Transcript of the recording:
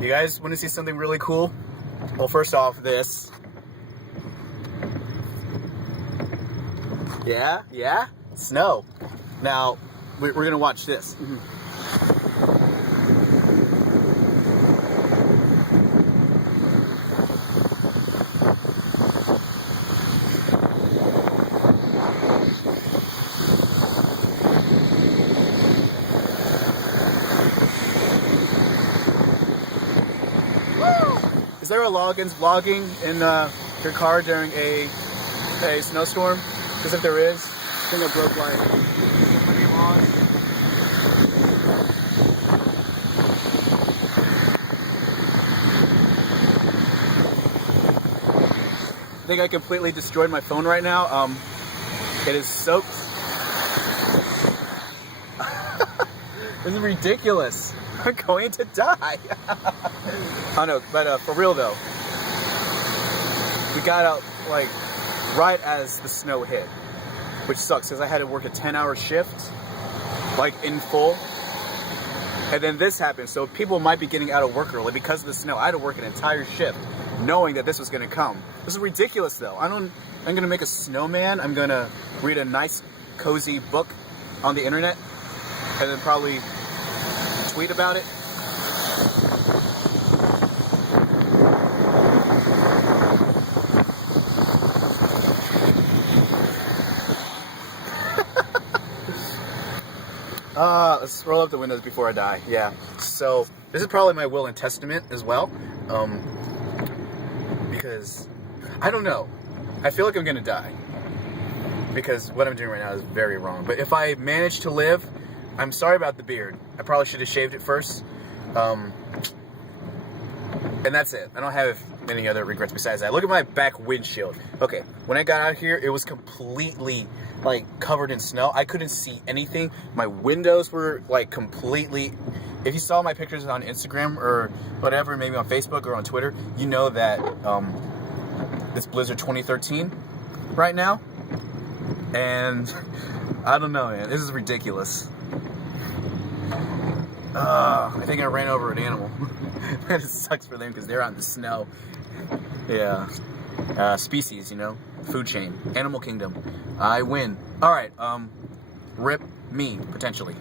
You guys want to see something really cool? Well, first off, this. Yeah, snow. Now, we're gonna watch this. Is there a vlogging in your car during a snowstorm? Because if there is, I think I broke like 20 laws. I think I completely destroyed my phone right now. It is soaked. This is ridiculous. I'm going to die. I know, but for real though, we got out like right as the snow hit, which sucks because I had to work a 10-hour shift, like in full, and then this happened. So people might be getting out of work early because of the snow. I had to work an entire shift, knowing that this was going to come. This is ridiculous though. I'm going to make a snowman. I'm going to read a nice, cozy book on the internet, and then probably tweet about it. Let's roll up the windows before I die. Yeah. So this is probably my will and testament as well. Because I don't know. I feel like I'm gonna die. Because what I'm doing right now is very wrong. But if I manage to live, I'm sorry about the beard. I probably should have shaved it first. And that's it. I don't have any other regrets besides that. Look at my back windshield. Okay, when I got out here, it was completely like covered in snow. I couldn't see anything. My windows were like completely... If you saw my pictures on Instagram or whatever, maybe on Facebook or on Twitter, you know that it's Blizzard 2013 right now. And I don't know, man. This is ridiculous. I think I ran over an animal. It sucks for them because they're out in the snow. Yeah. Species, you know, food chain, animal kingdom. I win. All right. Rip me potentially.